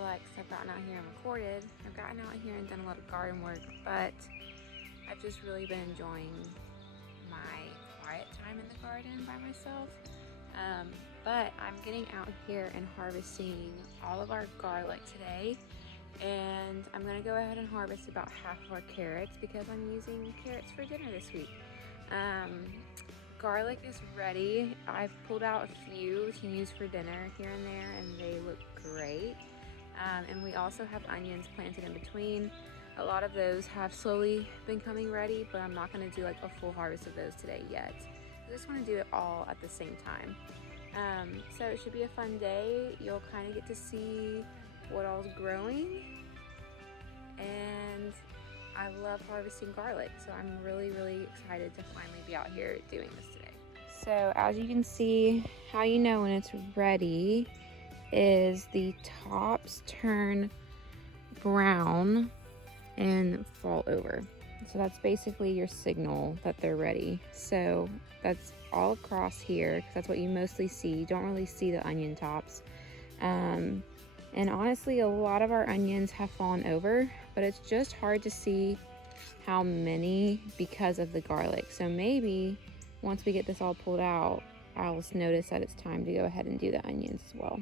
feel like since I've gotten out here and recorded, I've gotten out here and done a lot of garden work, but I've just really been enjoying my quiet time in the garden by myself. But I'm getting out here and harvesting all of our garlic today, and I'm gonna go ahead and harvest about half of our carrots because I'm using carrots for dinner this week. Garlic is ready. I've pulled out a few to use for dinner here and there, and they look great. And we also have onions planted in between. A lot of those have slowly been coming ready, but I'm not gonna do like a full harvest of those today yet. I just wanna do it all at the same time. So it should be a fun day. You'll kind of get to see what all's growing, and I love harvesting garlic, so I'm really excited to finally be out here doing this today. So as you can see, how you know when it's ready is the tops turn brown and fall over. So that's basically your signal that they're ready. So that's all across here because that's what you mostly see. You don't really see the onion tops. And honestly, a lot of our onions have fallen over, but it's just hard to see how many because of the garlic. So maybe once we get this all pulled out, I'll notice that it's time to go ahead and do the onions as well.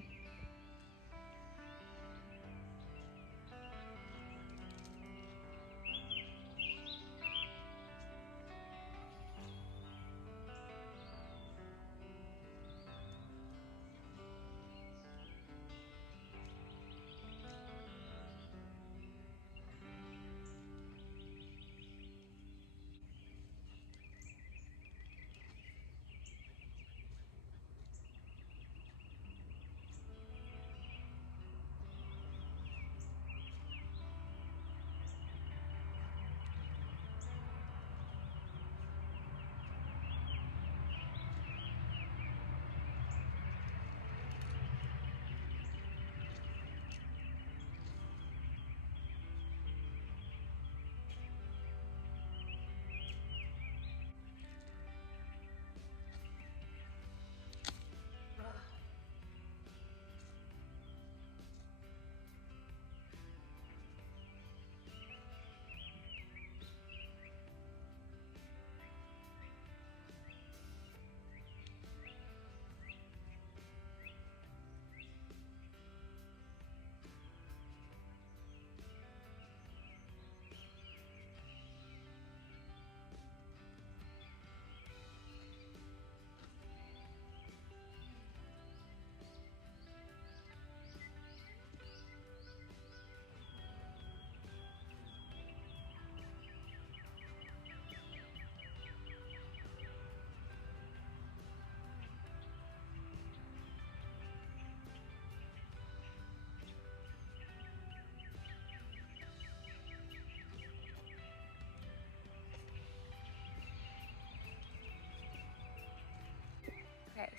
Okay,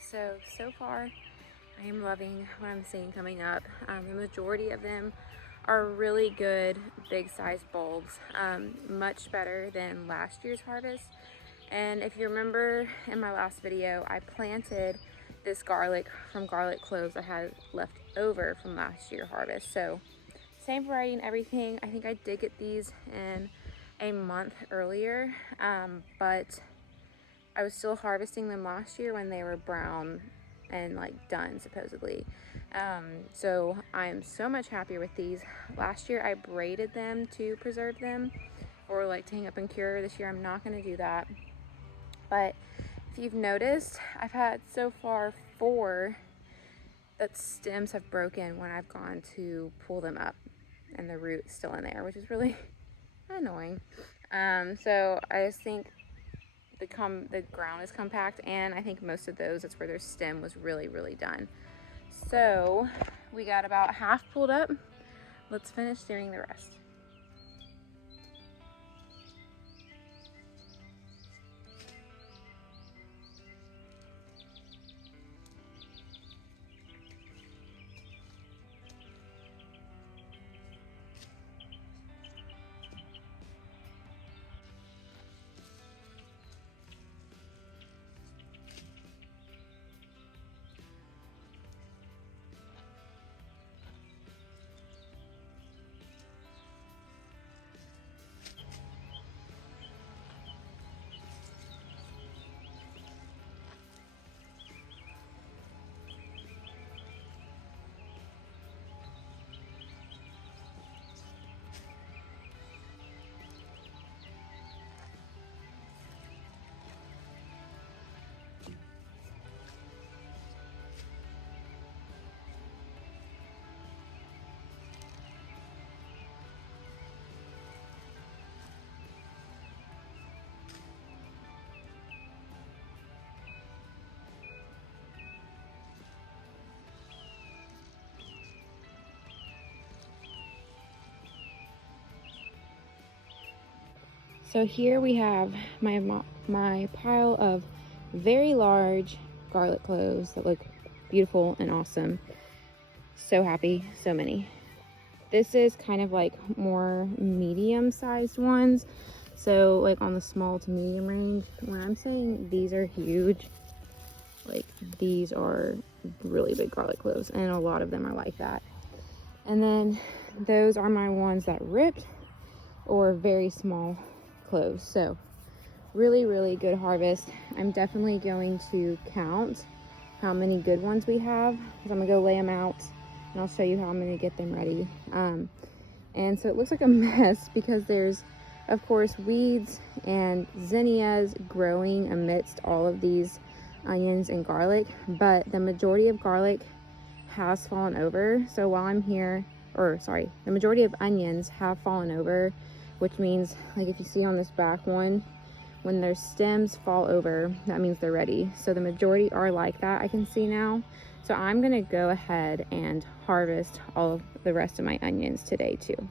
so far I am loving what I'm seeing coming up. The majority of them are really good big size bulbs, much better than last year's harvest. And if you remember in my last video, I planted this garlic from garlic cloves I had left over from last year's harvest. So same variety and everything. I think I did get these in a month earlier, but I was still harvesting them last year when they were brown and like done supposedly. So I'm so much happier with these. Last year I braided them to preserve them or like to hang up and cure. This year I'm not going to do that. But if you've noticed, I've had so far 4 that stems have broken when I've gone to pull them up and the root's still in there, which is really annoying. So I just think the ground is compact, and I think most of those, that's where their stem was really done. So we got about half pulled up. Let's finish doing the rest. So here we have my pile of very large garlic cloves that look beautiful and awesome. So happy, so many. This is kind of like more medium-sized ones. So like on the small to medium range. When I'm saying these are huge, like these are really big garlic cloves, and a lot of them are like that. And then those are my ones that ripped, or very small cloves. So really, really good harvest. I'm definitely going to count how many good ones we have, because I'm gonna go lay them out and I'll show you how I'm gonna get them ready. And so it looks like a mess because there's of course weeds and zinnias growing amidst all of these onions and garlic, but the majority of garlic has fallen over. So while I'm here, the majority of onions have fallen over, which means, like if you see on this back one, when their stems fall over, that means they're ready. So the majority are like that, I can see now. So I'm gonna go ahead and harvest all of the rest of my onions today too.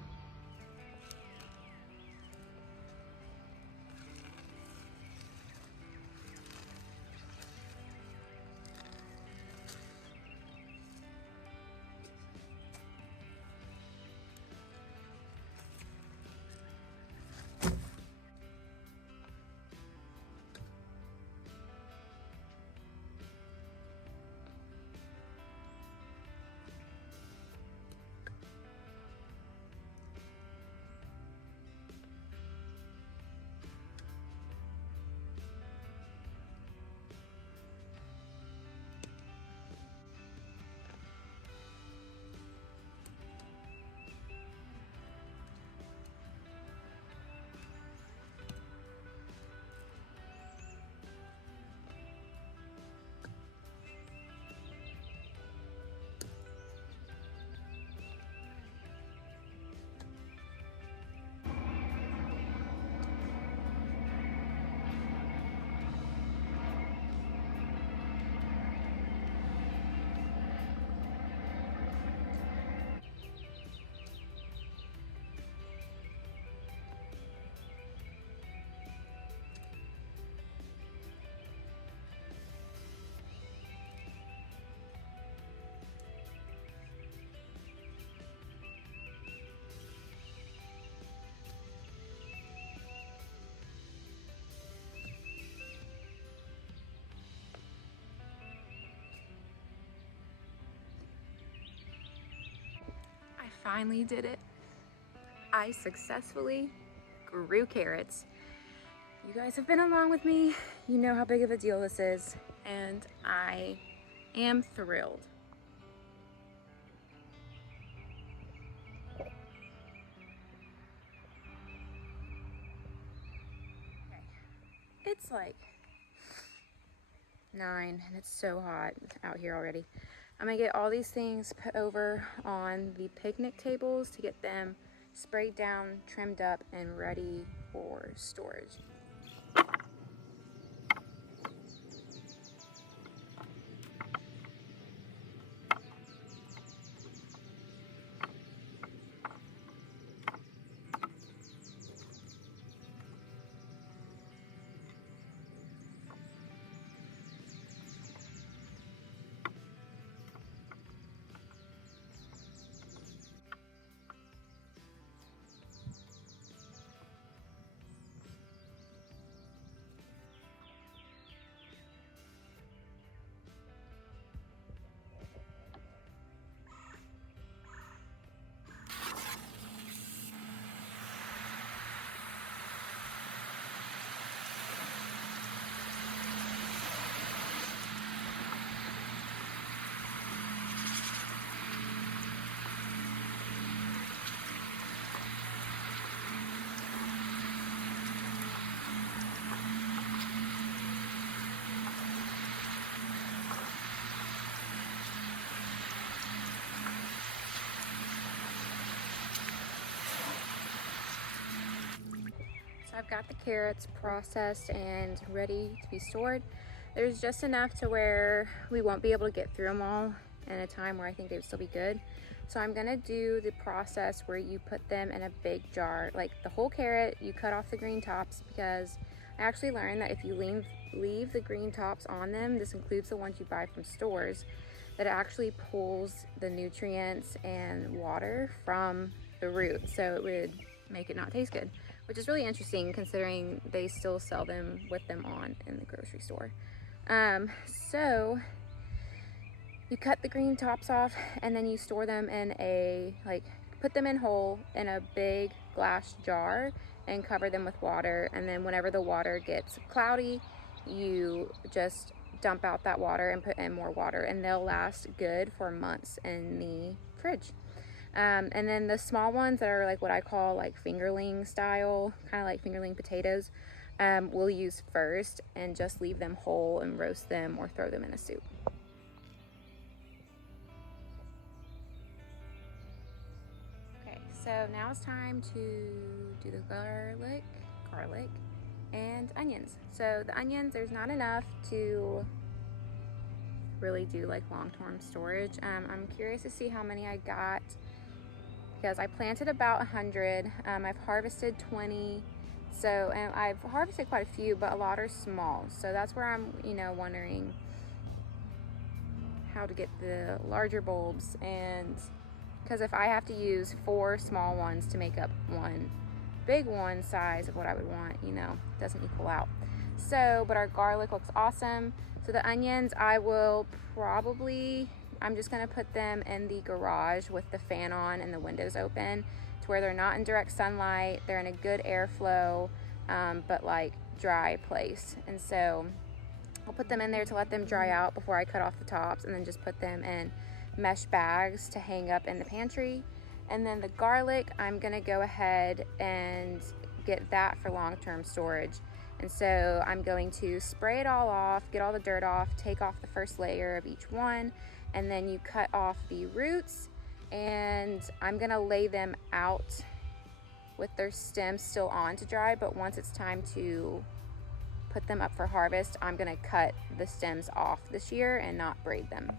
Finally did it. I successfully grew carrots. You guys have been along with me. You know how big of a deal this is, and I am thrilled. Okay. It's like 9 and it's so hot out here already. I'm gonna get all these things put over on the picnic tables to get them sprayed down, trimmed up, and ready for storage. I've got the carrots processed and ready to be stored. There's just enough to where we won't be able to get through them all in a time where I think they would still be good. So I'm gonna do the process where you put them in a big jar, like the whole carrot, you cut off the green tops, because I actually learned that if you leave the green tops on them, this includes the ones you buy from stores, that it actually pulls the nutrients and water from the root, so it would make it not taste good, which is really interesting considering they still sell them with them on in the grocery store. So you cut the green tops off, and then you store them in a, like, put them in whole in a big glass jar and cover them with water. And then whenever the water gets cloudy, you just dump out that water and put in more water, and they'll last good for months in the fridge. And then the small ones that are like what I call like fingerling style, kind of like fingerling potatoes, we'll use first and just leave them whole and roast them or throw them in a soup. Okay, so now it's time to do the garlic and onions. So the onions, there's not enough to really do like long-term storage. I'm curious to see how many I got, because I planted about 100. I've harvested 20. So, and I've harvested quite a few, but a lot are small. So that's where I'm, wondering how to get the larger bulbs. And because if I have to use 4 small ones to make up one big one size of what I would want, doesn't equal out. So, but our garlic looks awesome. So the onions, I'm just gonna put them in the garage with the fan on and the windows open, to where they're not in direct sunlight, they're in a good airflow, but like dry place. And so I'll put them in there to let them dry out before I cut off the tops, and then just put them in mesh bags to hang up in the pantry. And then the garlic, I'm gonna go ahead and get that for long-term storage. And so I'm going to spray it all off, get all the dirt off, take off the first layer of each one, and then you cut off the roots, and I'm gonna lay them out with their stems still on to dry. But once it's time to put them up for harvest, I'm gonna cut the stems off this year and not braid them.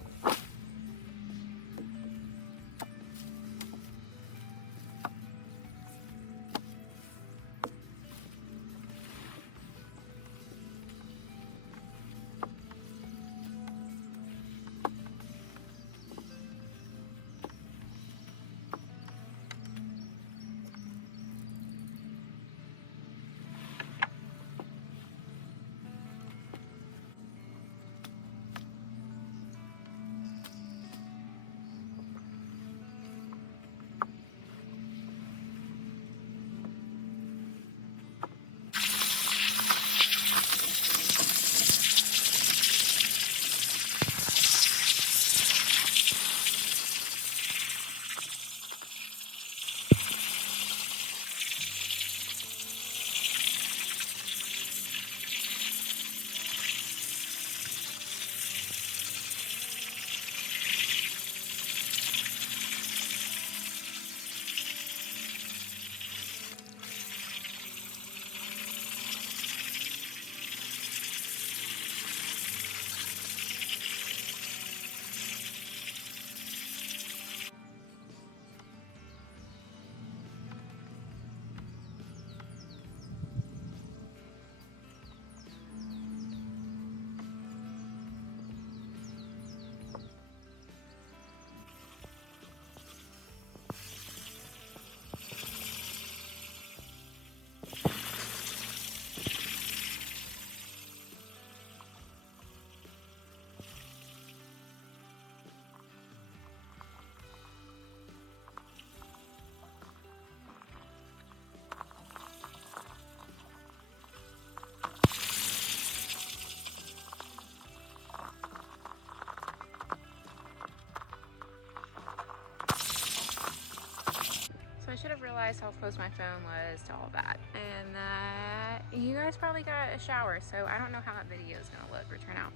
So I should have realized how close my phone was to all that, and that you guys probably got a shower, so I don't know how that video is gonna look or turn out,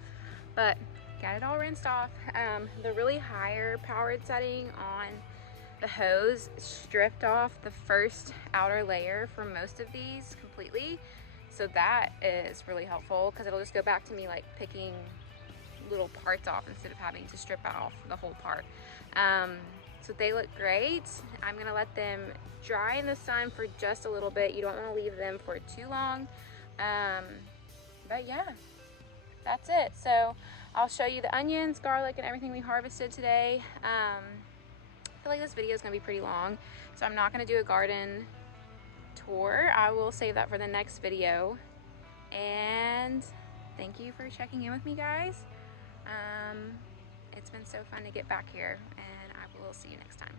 but got it all rinsed off. The really higher powered setting on the hose stripped off the first outer layer for most of these completely, so that is really helpful, because it'll just go back to me like picking little parts off instead of having to strip off the whole part. So they look great. I'm gonna let them dry in the sun for just a little bit. You don't wanna leave them for too long. But yeah, that's it. So I'll show you the onions, garlic, and everything we harvested today. I feel like this video is gonna be pretty long, so I'm not gonna do a garden tour. I will save that for the next video. And thank you for checking in with me, guys. It's been so fun to get back here, and I will see you next time.